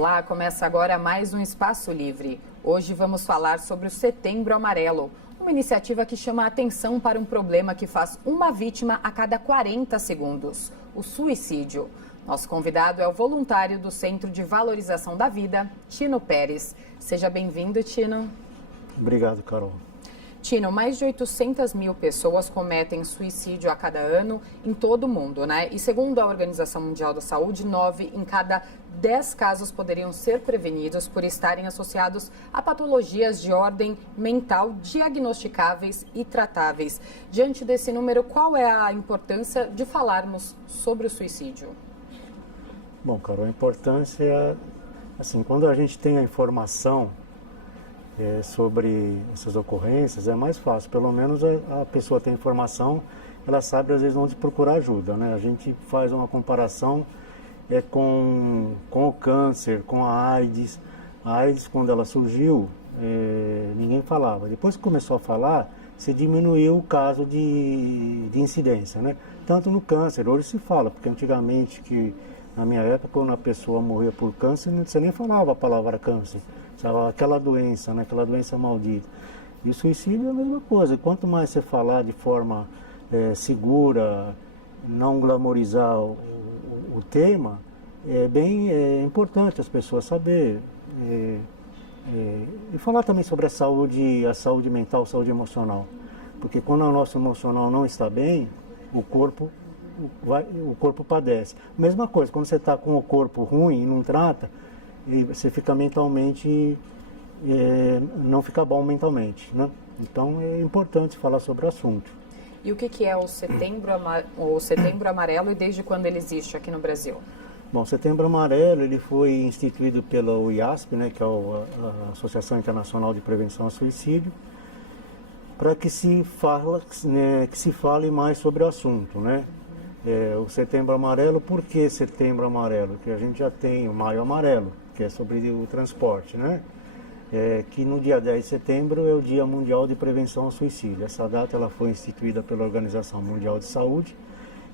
Olá, começa agora mais um Espaço Livre. Hoje vamos falar sobre o Setembro Amarelo, uma iniciativa que chama a atenção para um problema que faz uma vítima a cada 40 segundos, o suicídio. Nosso convidado é o voluntário do Centro de Valorização da Vida, Tino Pérez. Seja bem-vindo, Tino. Obrigado, Carol. Tino, mais de 800 mil pessoas cometem suicídio a cada ano em todo o mundo, né? E segundo a Organização Mundial da Saúde, 9 em cada 10 casos poderiam ser prevenidos por estarem associados a patologias de ordem mental diagnosticáveis e tratáveis. Diante desse número, qual é a importância de falarmos sobre o suicídio? Bom, Carol, a importância é, assim, quando a gente tem a informação sobre essas ocorrências, é mais fácil. Pelo menos a pessoa tem informação, ela sabe às vezes onde procurar ajuda, né? A gente faz uma comparação com o câncer, com a AIDS. A AIDS, quando ela surgiu, ninguém falava. Depois que começou a falar, se diminuiu o caso de incidência, né? Tanto no câncer, hoje se fala, porque antigamente, na minha época, quando a pessoa morria por câncer, você nem falava a palavra câncer. Aquela doença, né? Aquela doença maldita. E o suicídio é a mesma coisa. Quanto mais você falar de forma segura, não glamorizar o tema, é bem importante as pessoas saberem. E falar também sobre a saúde mental, saúde emocional. Porque quando o nosso emocional não está bem, o corpo padece. Mesma coisa, quando você está com o corpo ruim e não trata, e você fica mentalmente, não fica bom mentalmente, né? Então é importante falar sobre o assunto. E o que é o Setembro Amarelo e desde quando ele existe aqui no Brasil? Bom, o Setembro Amarelo ele foi instituído pela UIASP, né, que é a Associação Internacional de Prevenção ao Suicídio, para que se fale mais sobre o assunto, né? O Setembro Amarelo, por que Setembro Amarelo? Porque a gente já tem o Maio Amarelo, que é sobre o transporte, né? Que no dia 10 de setembro é o Dia Mundial de Prevenção ao Suicídio. Essa data ela foi instituída pela Organização Mundial de Saúde,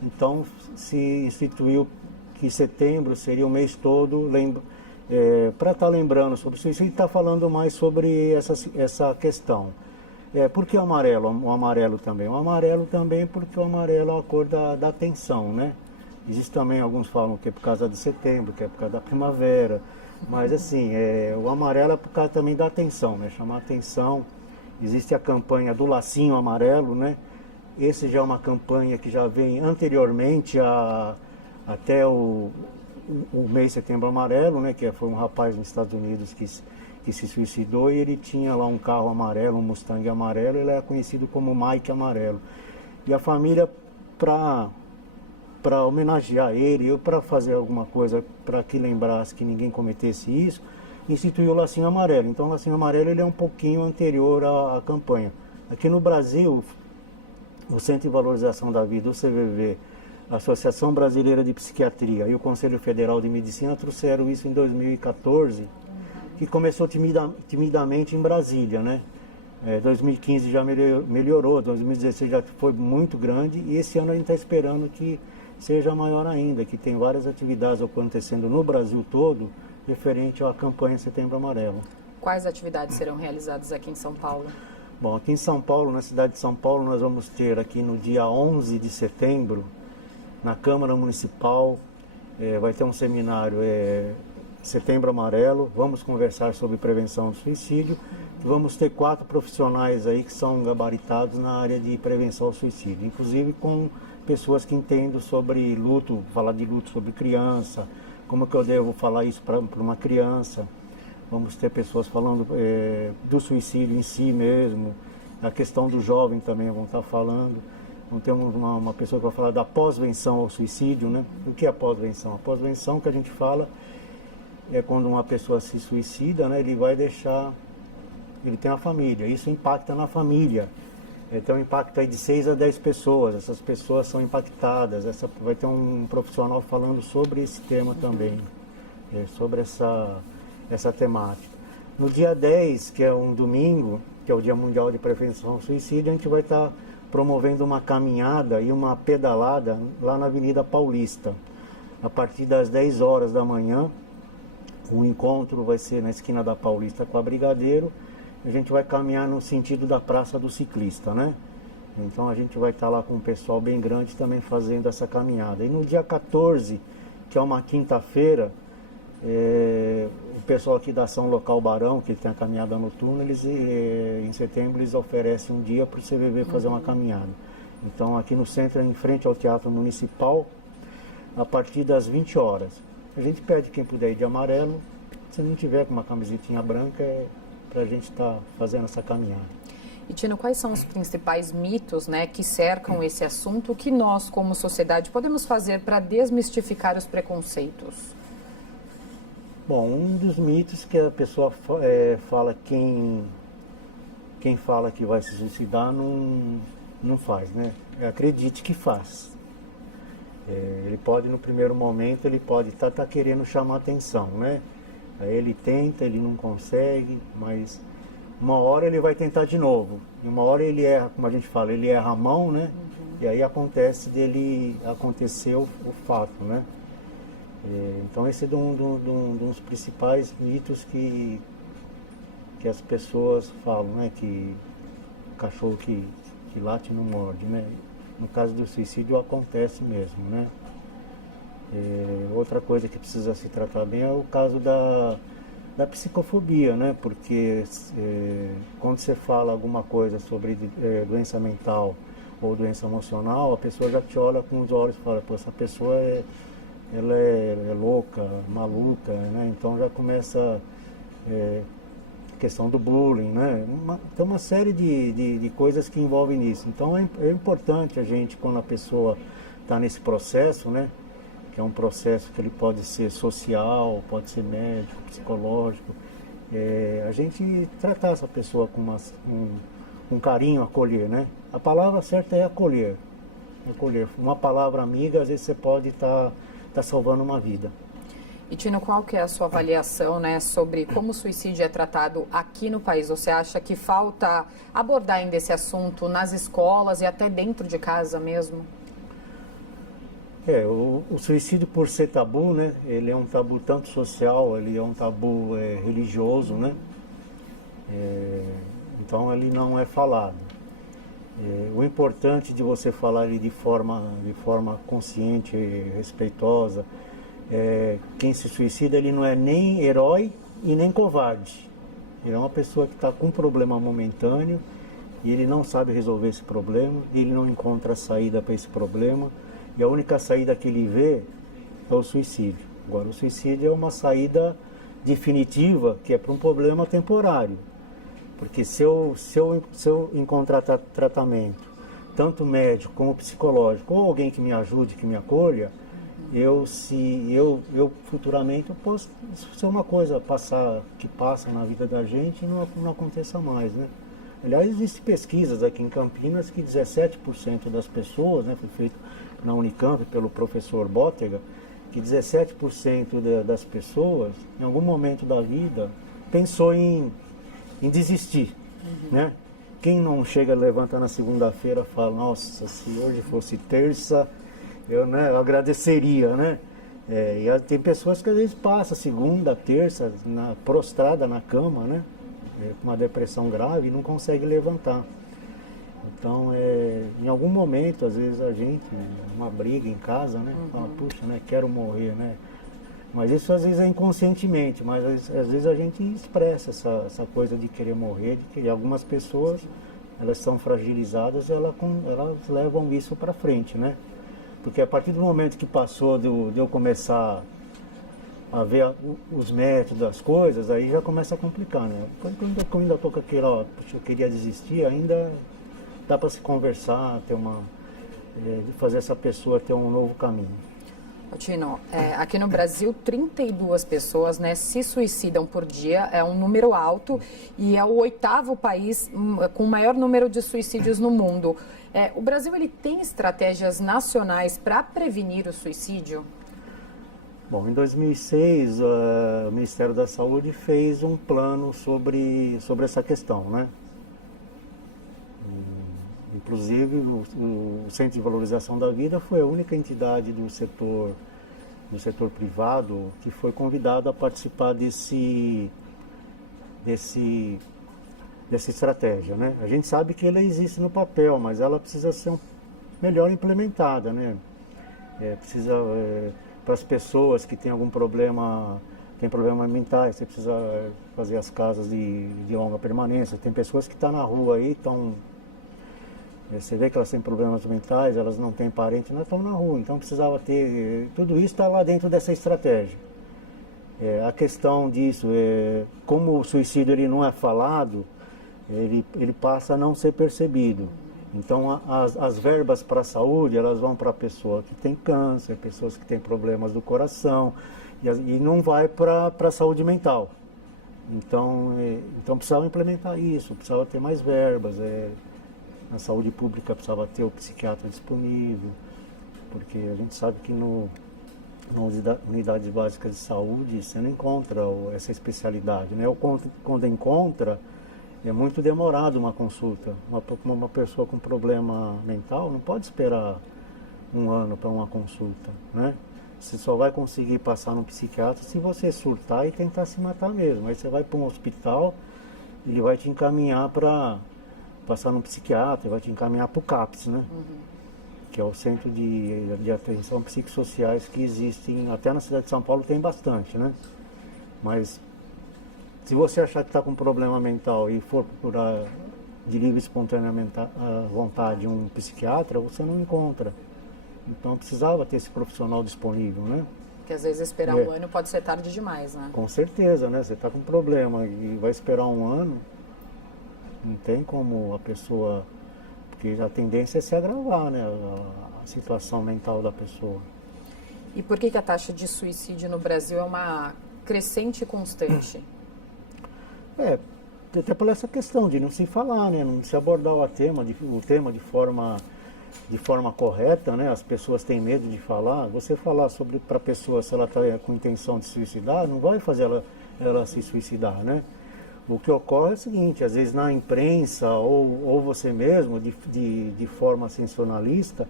então se instituiu que setembro seria o mês todo para estar lembrando sobre o suicídio e estar falando mais sobre essa questão. Por que o amarelo? O amarelo também? O amarelo também porque o amarelo é a cor da tensão, né? Existe também, alguns falam que é por causa de setembro, que é por causa da primavera, mas assim, o amarelo é por causa também da atenção, né? Chamar atenção. Existe a campanha do Lacinho Amarelo, né? Esse já é uma campanha que já vem anteriormente até o mês de Setembro Amarelo, né? Que foi um rapaz nos Estados Unidos que se suicidou e ele tinha lá um carro amarelo, um Mustang amarelo, ele é conhecido como Mike Amarelo. E a família, para homenagear ele, ou para fazer alguma coisa para que lembrasse que ninguém cometesse isso, instituiu o Lacinho Amarelo. Então o Lacinho Amarelo ele é um pouquinho anterior à campanha. Aqui no Brasil, o Centro de Valorização da Vida, o CVV, a Associação Brasileira de Psiquiatria e o Conselho Federal de Medicina trouxeram isso em 2014, que começou timidamente em Brasília, né? 2015 já melhorou, 2016 já foi muito grande e esse ano a gente está esperando que seja maior ainda, que tem várias atividades acontecendo no Brasil todo referente à campanha Setembro Amarelo. Quais atividades serão realizadas aqui em São Paulo? Bom, aqui em São Paulo, na cidade de São Paulo, nós vamos ter aqui no dia 11 de setembro, na Câmara Municipal, vai ter um seminário Setembro Amarelo, vamos conversar sobre prevenção do suicídio. Vamos ter 4 profissionais aí que são gabaritados na área de prevenção ao suicídio, inclusive com pessoas que entendem sobre luto, falar de luto sobre criança, como que eu devo falar isso para uma criança. Vamos ter pessoas falando do suicídio em si mesmo, a questão do jovem também vão estar falando. Vamos ter uma pessoa que vai falar da pós-venção ao suicídio, né? O que é a pós-venção? A pós-venção que a gente fala é quando uma pessoa se suicida, né? Ele tem uma família, isso impacta na família. Tem um impacto aí de 6 a 10 pessoas, essas pessoas são impactadas, vai ter um profissional falando sobre esse tema também, sobre essa temática. No dia 10, que é um domingo, que é o Dia Mundial de Prevenção ao Suicídio, a gente vai estar promovendo uma caminhada e uma pedalada lá na Avenida Paulista, a partir das 10 horas da manhã O encontro vai ser na esquina da Paulista com a Brigadeiro. A gente vai caminhar no sentido da Praça do Ciclista, né? Então a gente vai estar lá com um pessoal bem grande também fazendo essa caminhada. E no dia 14, que é uma quinta-feira, o pessoal aqui da Ação Local Barão, que tem a caminhada noturna, eles em setembro eles oferecem um dia para o CVV fazer uma caminhada. Então aqui no centro, em frente ao Teatro Municipal, a partir das 20 horas. A gente pede quem puder ir de amarelo, se não tiver com uma camisetinha branca, para a gente estar fazendo essa caminhada. E Tino, quais são os principais mitos, né, que cercam esse assunto que nós, como sociedade, podemos fazer para desmistificar os preconceitos? Bom, um dos mitos que a pessoa fala, quem fala que vai se suicidar não faz, né? Acredite que faz. Ele pode, no primeiro momento, ele pode estar querendo chamar atenção, né? Aí ele tenta, ele não consegue, mas uma hora ele vai tentar de novo. E uma hora ele erra, como a gente fala, ele erra a mão, né? E aí aconteceu o fato, né? Então esse é um dos principais mitos que as pessoas falam, né? Que o cachorro que late não morde, né? No caso do suicídio acontece mesmo, né? Outra coisa que precisa se tratar bem é o caso da psicofobia, né? Porque quando você fala alguma coisa sobre doença mental ou doença emocional, a pessoa já te olha com os olhos e fala, pô, essa pessoa ela é louca, maluca, né? Então já começa a questão do bullying, né? Tem uma série de coisas que envolvem isso. Então é importante a gente, quando a pessoa está nesse processo, né? Que é um processo que ele pode ser social, pode ser médico, psicológico, a gente tratar essa pessoa com um carinho, acolher, né? A palavra certa é acolher. Uma palavra amiga, às vezes você pode estar salvando uma vida. E Tino, qual que é a sua avaliação, né, sobre como o suicídio é tratado aqui no país? Você acha que falta abordar ainda esse assunto nas escolas e até dentro de casa mesmo? O suicídio, por ser tabu, né, ele é um tabu tanto social, ele é um tabu religioso, né? Então ele não é falado. O importante de você falar ele de forma consciente, respeitosa, quem se suicida ele não é nem herói e nem covarde. Ele é uma pessoa que está com um problema momentâneo e ele não sabe resolver esse problema, ele não encontra saída para esse problema. E a única saída que ele vê é o suicídio. Agora, o suicídio é uma saída definitiva, que é para um problema temporário. Porque se eu encontrar tratamento, tanto médico como psicológico, ou alguém que me ajude, que me acolha, eu futuramente eu posso ser uma coisa que passa na vida da gente e não aconteça mais, né? Aliás, existem pesquisas aqui em Campinas que 17% das pessoas, né, foi feito na Unicamp pelo professor Bótega, que 17% das pessoas, em algum momento da vida, pensou em desistir, né? Quem não chega, levanta na segunda-feira e fala, nossa, se hoje fosse terça, eu agradeceria, né? E tem pessoas que às vezes passam segunda, terça, prostrada na cama, né? Com uma depressão grave e não consegue levantar. Então, em algum momento, às vezes a gente, uma briga em casa, né? Fala, puxa, né? Quero morrer, né? Mas isso às vezes é inconscientemente, mas às vezes a gente expressa essa coisa de querer morrer, de que algumas pessoas, elas são fragilizadas e elas levam isso para frente, né? Porque a partir do momento que passou de eu começar a ver os métodos das coisas, aí já começa a complicar, né? Quando eu ainda estou com aquele, puxa, eu queria desistir, ainda dá para se conversar, fazer essa pessoa ter um novo caminho. Tino, aqui no Brasil, 32 pessoas, né, se suicidam por dia, é um número alto e é o 8º país com o maior número de suicídios no mundo. O Brasil ele tem estratégias nacionais para prevenir o suicídio? Bom, em 2006, o Ministério da Saúde fez um plano sobre essa questão, né? Inclusive, o Centro de Valorização da Vida foi a única entidade do setor do setor privado que foi convidado a participar dessa estratégia, né? A gente sabe que ela existe no papel, mas ela precisa ser melhor implementada, né? Para as pessoas que têm algum problema, tem problemas mentais, você precisa fazer as casas de longa permanência. Tem pessoas que estão na rua aí, você vê que elas têm problemas mentais, elas não têm parente, não estão na rua, então precisava ter, tudo isso está lá dentro dessa estratégia. A questão disso, como o suicídio ele não é falado, ele passa a não ser percebido. Então as verbas para a saúde, elas vão para a pessoa que tem câncer, pessoas que têm problemas do coração, e não vai para a saúde mental. Então precisava implementar isso, precisava ter mais verbas. Na saúde pública precisava ter o psiquiatra disponível, porque a gente sabe que nas unidades básicas de saúde você não encontra essa especialidade, né? Ou quando encontra, é muito demorado uma consulta. Uma pessoa com problema mental não pode esperar um ano para uma consulta, né? Você só vai conseguir passar no psiquiatra se você surtar e tentar se matar mesmo. Aí você vai para um hospital, ele vai te encaminhar para passar no psiquiatra, vai te encaminhar para o CAPS, né? Que é o Centro de Atenção Psicossociais que existem, até na cidade de São Paulo tem bastante, né? Mas se você achar que está com problema mental e for procurar de livre e espontânea vontade um psiquiatra, você não encontra. Então precisava ter esse profissional disponível, né? Porque às vezes esperar um ano pode ser tarde demais, né? Com certeza, né? Você está com problema e vai esperar um ano, não tem como a pessoa... Porque a tendência é se agravar, né? A situação mental da pessoa. E por que a taxa de suicídio no Brasil é uma crescente e constante? Até por essa questão de não se falar, né? Não se abordar o tema de forma correta, né? As pessoas têm medo de falar. Você falar para a pessoa se ela está com intenção de suicidar, não vai fazer ela se suicidar, né? O que ocorre é o seguinte, às vezes na imprensa ou você mesmo, de forma sensacionalista,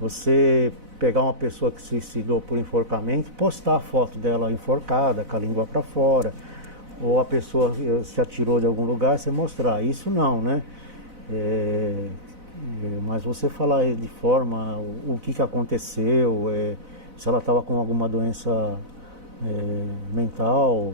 você pegar uma pessoa que se suicidou por enforcamento, postar a foto dela enforcada, com a língua para fora, ou a pessoa se atirou de algum lugar, você mostrar. Isso não, né? Mas você falar de forma, o que aconteceu, se ela estava com alguma doença mental,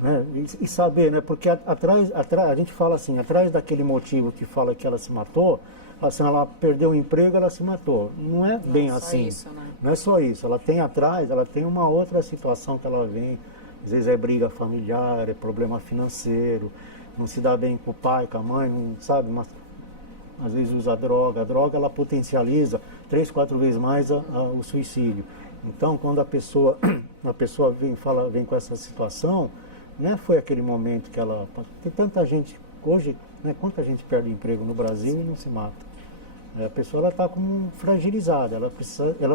né? E saber, né? Porque atrás, a gente fala assim, atrás daquele motivo que fala que ela se matou, assim, ela perdeu o emprego, ela se matou. Não é bem assim. Isso, né? Não é só isso. Ela tem atrás, ela tem uma outra situação que ela vem. Às vezes é briga familiar, é problema financeiro, não se dá bem com o pai, com a mãe, não sabe, mas às vezes usa droga. A droga ela potencializa 3, 4 vezes mais o suicídio. Então, quando a pessoa vem com essa situação, não foi aquele momento que ela... Tem tanta gente, hoje, né, quanta gente perde emprego no Brasil e não se mata. A pessoa está como fragilizada, ela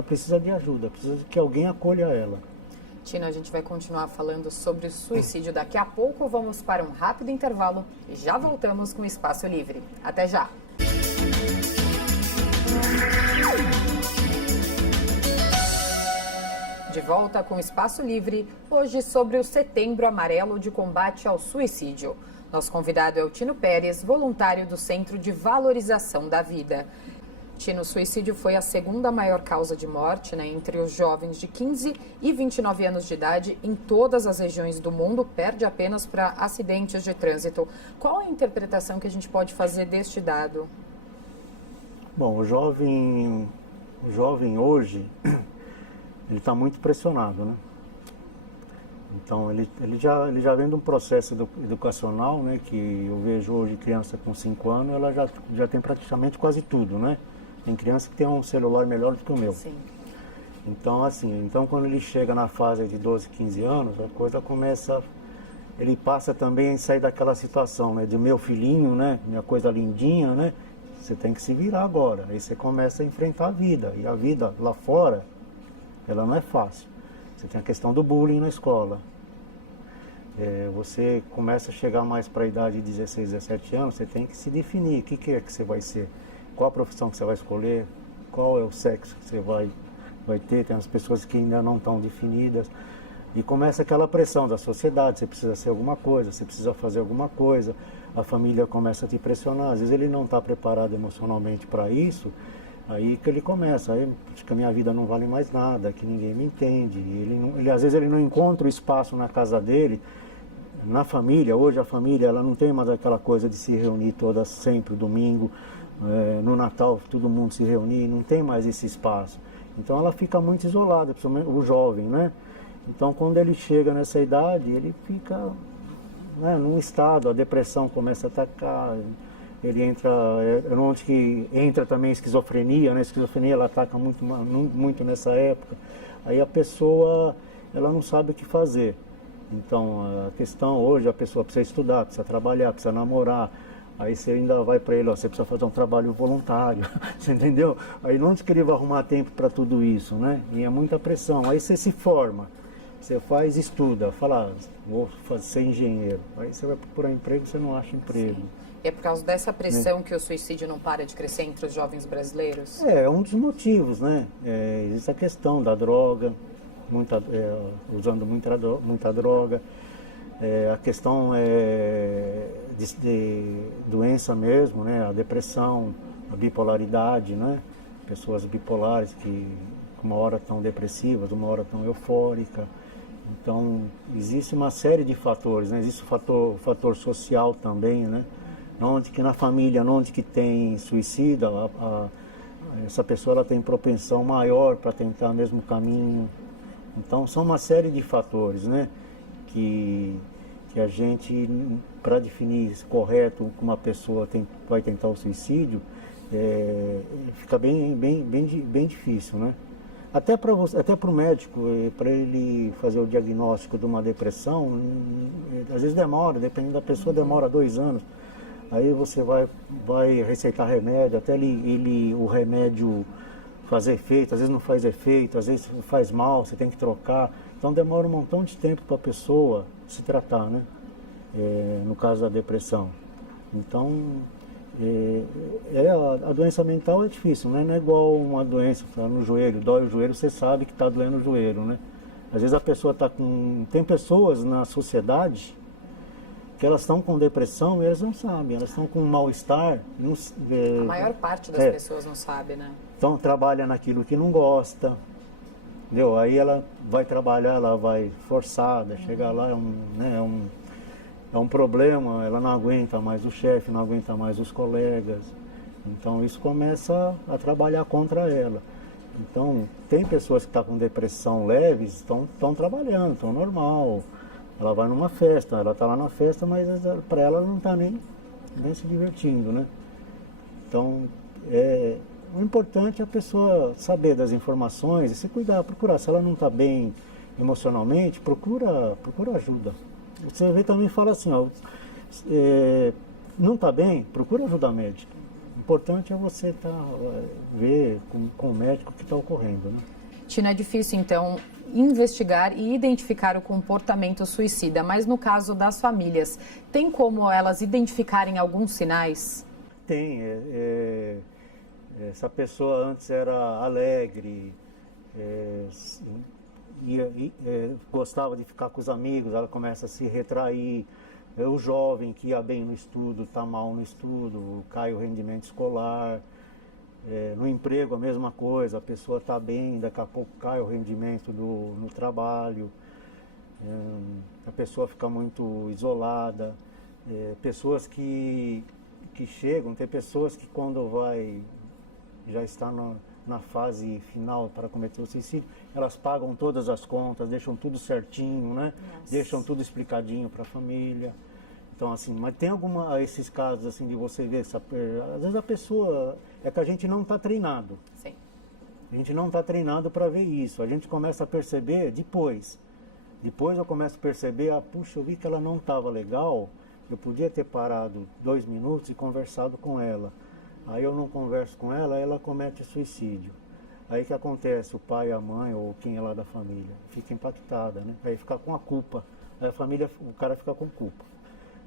precisa de ajuda, precisa que alguém acolha ela. Tina, a gente vai continuar falando sobre o suicídio daqui a pouco. Vamos para um rápido intervalo e já voltamos com o Espaço Livre. Até já! De volta com o Espaço Livre, hoje sobre o Setembro Amarelo de Combate ao Suicídio. Nosso convidado é o Tino Pérez, voluntário do Centro de Valorização da Vida. Tino, o suicídio foi a segunda maior causa de morte, né, entre os jovens de 15 e 29 anos de idade em todas as regiões do mundo, perde apenas para acidentes de trânsito. Qual a interpretação que a gente pode fazer deste dado? Bom, o jovem hoje, ele está muito pressionado, né? Então, ele já vem de um processo educacional, né? Que eu vejo hoje criança com 5 anos, ela já tem praticamente quase tudo, né? Tem criança que tem um celular melhor do que o meu. Sim. Então, quando ele chega na fase de 12, 15 anos, a coisa começa... Ele passa também a sair daquela situação, né? De meu filhinho, né? Minha coisa lindinha, né? Você tem que se virar agora. Aí você começa a enfrentar a vida. E a vida lá fora, ela não é fácil. Você tem a questão do bullying na escola. Você começa a chegar mais para a idade de 16, 17 anos, você tem que se definir. O que é que você vai ser? Qual a profissão que você vai escolher? Qual é o sexo que você vai tem as pessoas que ainda não estão definidas. E começa aquela pressão da sociedade, você precisa ser alguma coisa, você precisa fazer alguma coisa, a família começa a te pressionar, às vezes ele não está preparado emocionalmente para isso, aí que ele começa, aí acho que a minha vida não vale mais nada, que ninguém me entende, às vezes ele não encontra o espaço na casa dele, na família. Hoje a família ela não tem mais aquela coisa de se reunir todas sempre, domingo, no Natal todo mundo se reunir, não tem mais esse espaço, então ela fica muito isolada, principalmente o jovem, né? Então, quando ele chega nessa idade, ele fica, né, num estado, a depressão começa a atacar, ele entra, onde que entra também a esquizofrenia, né? A esquizofrenia ela ataca muito nessa época. Aí a pessoa, ela não sabe o que fazer. Então, a questão hoje, a pessoa precisa estudar, precisa trabalhar, precisa namorar. Aí você ainda vai para ele, ó, você precisa fazer um trabalho voluntário, você entendeu? Aí onde que ele vai arrumar tempo para tudo isso, né? E é muita pressão. Aí você se forma. Você estuda, fala, vou ser engenheiro. Aí você vai procurar emprego, você não acha emprego. Sim. E é por causa dessa pressão que o suicídio não para de crescer entre os jovens brasileiros? É um dos motivos, né? Existe a questão da droga, usando muita droga. A questão de doença mesmo, né? A depressão, a bipolaridade, né? Pessoas bipolares que uma hora estão depressivas, uma hora estão eufóricas. Então, existe uma série de fatores, né? Existe o fator social também, né? Onde que na família, onde que tem suicida, essa pessoa ela tem propensão maior para tentar o mesmo caminho. Então, são uma série de fatores, né? Que a gente, para definir correto que uma pessoa vai tentar o suicídio, fica bem difícil, né? Até para o médico, para ele fazer o diagnóstico de uma depressão, às vezes demora, dependendo da pessoa, demora 2 anos. Aí você vai receitar remédio, até o remédio fazer efeito, às vezes não faz efeito, às vezes faz mal, você tem que trocar. Então demora um montão de tempo para a pessoa se tratar, né? No caso da depressão. Então, a doença mental é difícil, né? Não é igual uma doença tá no joelho, dói o joelho, você sabe que está doendo o joelho, né? Às vezes a pessoa está com... Tem pessoas na sociedade que elas estão com depressão e elas não sabem, elas estão com um mal-estar. A maior parte das pessoas não sabe, né? Então trabalha naquilo que não gosta, entendeu? Aí ela vai trabalhar, ela vai forçada, chegar lá, é um problema, ela não aguenta mais o chefe, não aguenta mais os colegas. Então isso começa a trabalhar contra ela. Então tem pessoas que estão com depressão leves, estão trabalhando, estão normal. Ela vai numa festa, ela está lá na festa, mas para ela não está nem se divertindo, né? Então o importante é a pessoa saber das informações e se cuidar, procurar. Se ela não está bem emocionalmente, procura ajuda. Você vê também fala assim, ó, não está bem, procura ajuda médica. O importante é você ver com o médico o que está ocorrendo, né? Tina, é difícil então investigar e identificar o comportamento suicida, mas no caso das famílias, tem como elas identificarem alguns sinais? Tem. Essa pessoa antes era alegre, gostava de ficar com os amigos, ela começa a se retrair. O jovem que ia bem no estudo, está mal no estudo, cai o rendimento escolar. No emprego a mesma coisa, a pessoa está bem, daqui a pouco cai o rendimento no trabalho. A pessoa fica muito isolada. Pessoas que chegam, tem pessoas que quando já está na fase final para cometer o suicídio, elas pagam todas as contas, deixam tudo certinho, né? Nossa. Deixam tudo explicadinho para a família. Então, assim, mas tem esses casos, assim, de você ver, às vezes a pessoa, é que a gente não está treinado. Sim. A gente não está treinado para ver isso. A gente começa a perceber depois. Depois eu começo a perceber, puxa, eu vi que ela não estava legal, eu podia ter parado 2 minutos e conversado com ela. Aí eu não converso com ela, ela comete suicídio. Aí o que acontece? O pai, a mãe ou quem é lá da família fica impactada, né? Aí fica com a culpa. Aí o cara fica com culpa.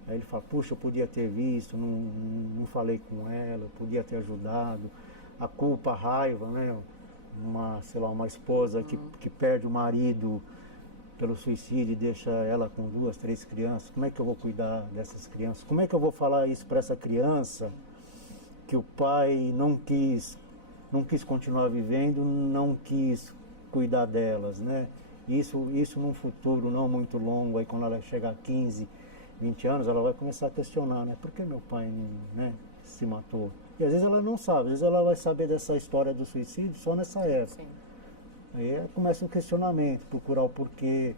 Aí ele fala, puxa, eu podia ter visto, não falei com ela, eu podia ter ajudado. A culpa, a raiva, né? sei lá, uma esposa que perde o marido pelo suicídio e deixa ela com 2, 3 crianças, como é que eu vou cuidar dessas crianças? Como é que eu vou falar isso para essa criança que o pai não quis continuar vivendo, não quis cuidar delas, né? Isso num futuro não muito longo, aí quando ela chegar a 15, 20 anos, ela vai começar a questionar, né? Por que meu pai não, né, se matou? E às vezes ela não sabe, às vezes ela vai saber dessa história do suicídio só nessa época. Sim. Aí começa um questionamento, procurar o porquê.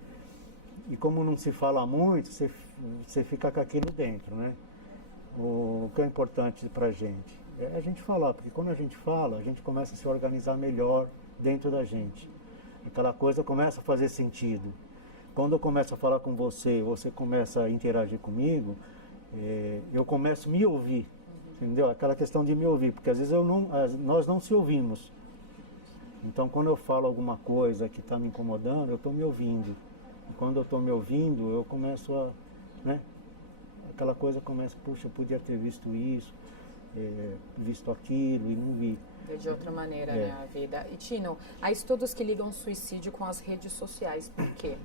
E como não se fala muito, você fica com aquilo dentro, né? O que é importante pra gente é a gente falar, porque quando a gente fala, a gente começa a se organizar melhor dentro da gente. Aquela coisa começa a fazer sentido. Quando eu começo a falar com você, você começa a interagir comigo, eu começo a me ouvir, entendeu? Aquela questão de me ouvir, porque às vezes nós não se ouvimos. Então, quando eu falo alguma coisa que está me incomodando, eu estou me ouvindo. E quando eu estou me ouvindo, eu começo a, né? Aquela coisa começa, puxa, eu podia ter visto isso, visto aquilo e não vi. De outra maneira, né, a vida. E Tino, há estudos que ligam o suicídio com as redes sociais, por quê?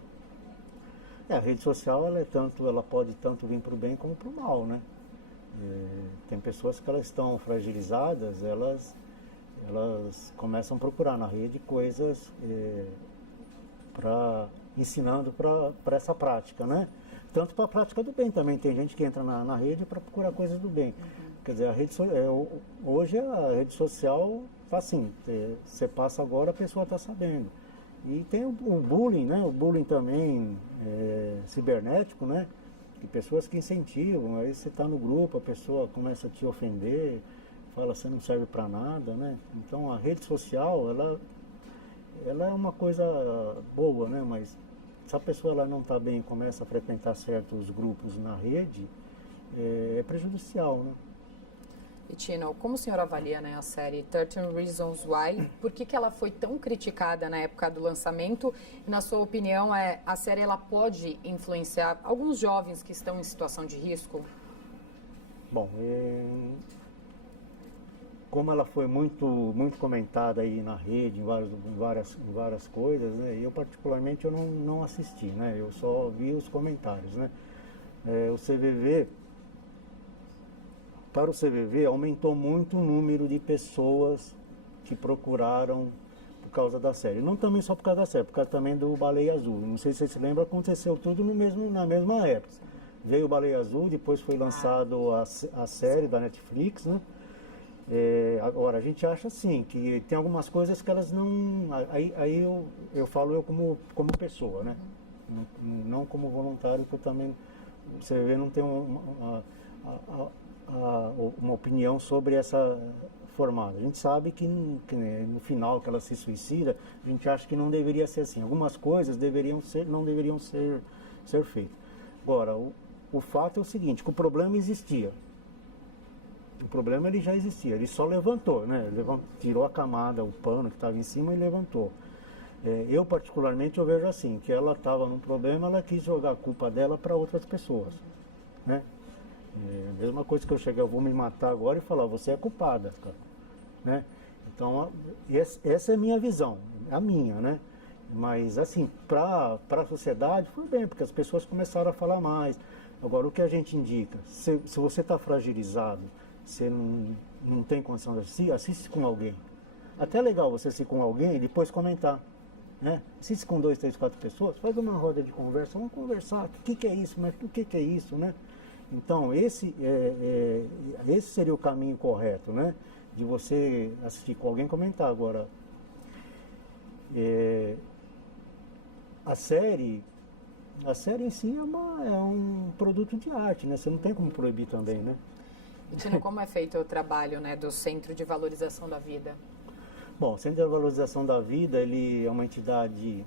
A rede social, ela pode tanto vir para o bem como para o mal, né? Tem pessoas que elas estão fragilizadas, elas começam a procurar na rede coisas ensinando para essa prática, né? Tanto para a prática do bem também. Tem gente que entra na rede para procurar coisas do bem. Quer dizer, hoje a rede social está assim, você passa agora, a pessoa está sabendo. E tem o bullying, né? O bullying também cibernético, né? E pessoas que incentivam, aí você está no grupo, a pessoa começa a te ofender, fala você não serve para nada, né? Então a rede social, ela é uma coisa boa, né? Mas se a pessoa ela não está bem e começa a frequentar certos grupos na rede, é prejudicial, né? E Tino, como o senhor avalia, né, a série 13 Reasons Why? Por que ela foi tão criticada na época do lançamento? E, na sua opinião, a série ela pode influenciar alguns jovens que estão em situação de risco? Bom, como ela foi muito comentada aí na rede, em várias coisas, né, eu particularmente eu não assisti, né, eu só vi os comentários, né. O CVV, para o CVV aumentou muito o número de pessoas que procuraram por causa da série. Não também só por causa da série, por causa também do Baleia Azul. Não sei se você se lembra, aconteceu tudo na mesma época. Veio o Baleia Azul, depois foi lançado a série da Netflix, né? Agora, a gente acha assim, que tem algumas coisas que elas não... Aí eu falo como pessoa, né? Não como voluntário, que eu também... O CVV não tem uma opinião sobre essa formada. A gente sabe que no final que ela se suicida, a gente acha que não deveria ser assim. Algumas coisas não deveriam ser feitas. Agora, o fato é o seguinte, que o problema existia. O problema ele já existia, ele só levantou, né? Tirou a camada, o pano que estava em cima e levantou. Eu particularmente eu vejo assim, que ela estava num problema, ela quis jogar a culpa dela para outras pessoas, né? A mesma coisa que eu vou me matar agora e falar, você é culpada, cara, né? Então, essa é a minha visão, a minha, né? Mas, assim, para a sociedade foi bem, porque as pessoas começaram a falar mais. Agora, o que a gente indica? Se você está fragilizado, você não tem condição de assiste com alguém. Até é legal você assistir com alguém e depois comentar, né? Assiste com 2, 3, 4 pessoas, faz uma roda de conversa, vamos conversar, o que é isso, mas o que é isso, né? Então, esse seria o caminho correto, né? De você assistir com alguém e comentar. Agora, a série em si é um produto de arte, né? Você não tem como proibir também, né? E Tino, como é feito o trabalho, né, do Centro de Valorização da Vida? Bom, o Centro de Valorização da Vida, ele é uma entidade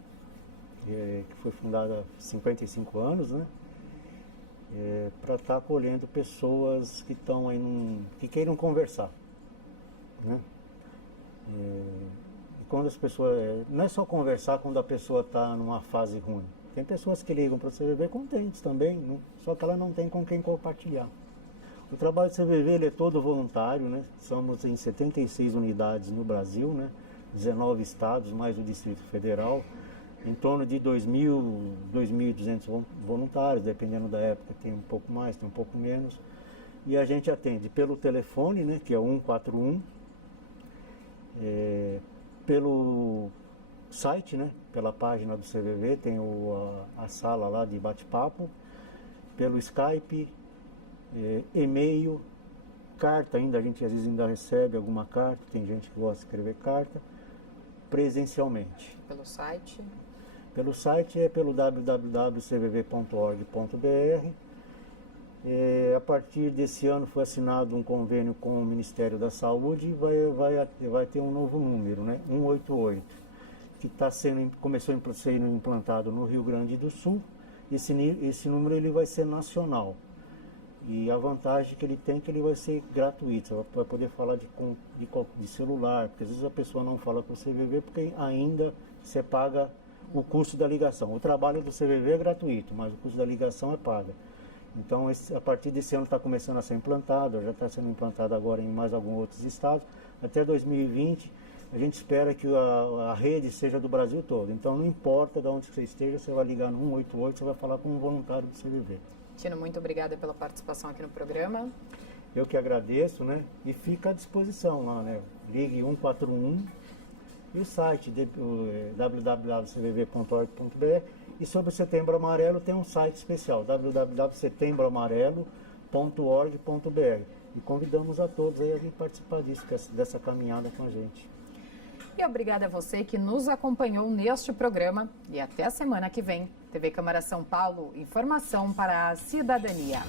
que foi fundada há 55 anos, né? Para estar acolhendo pessoas que estão aí que queiram conversar, né? E quando as pessoas não é só conversar quando a pessoa está numa fase ruim. Tem pessoas que ligam para o CVV contentes também, né? Só que ela não tem com quem compartilhar. O trabalho do CVV ele é todo voluntário, né? Somos em 76 unidades no Brasil, né? 19 estados, mais o Distrito Federal, em torno de 2.000, 2.200 voluntários, dependendo da época, tem um pouco mais, tem um pouco menos. E a gente atende pelo telefone, né, que é o 141, pelo site, né, pela página do CVV, tem a sala lá de bate-papo, pelo Skype, e-mail, carta ainda, a gente às vezes ainda recebe alguma carta, tem gente que gosta de escrever carta, presencialmente. Pelo site? Pelo site é pelo www.cvv.org.br. A partir desse ano foi assinado um convênio com o Ministério da Saúde e vai ter um novo número, né? 188, que começou a ser implantado no Rio Grande do Sul. Esse número ele vai ser nacional. E a vantagem que ele tem é que ele vai ser gratuito. Você vai poder falar de celular, porque às vezes a pessoa não fala com o CVV porque ainda você paga o custo da ligação. O trabalho do CVV é gratuito, mas o custo da ligação é paga. Então, a partir desse ano está começando a ser implantado, já está sendo implantado agora em mais alguns outros estados. Até 2020, a gente espera que a rede seja do Brasil todo. Então, não importa de onde você esteja, você vai ligar no 188, você vai falar com um voluntário do CVV. Tino, muito obrigada pela participação aqui no programa. Eu que agradeço, né? E fica à disposição lá, né? Ligue 141 e o site www.cvv.org.br. E sobre o Setembro Amarelo tem um site especial, www.setembroamarelo.org.br. E convidamos a todos aí a vir participar dessa caminhada com a gente. E obrigada a você que nos acompanhou neste programa. E até a semana que vem. TV Câmara São Paulo, informação para a cidadania.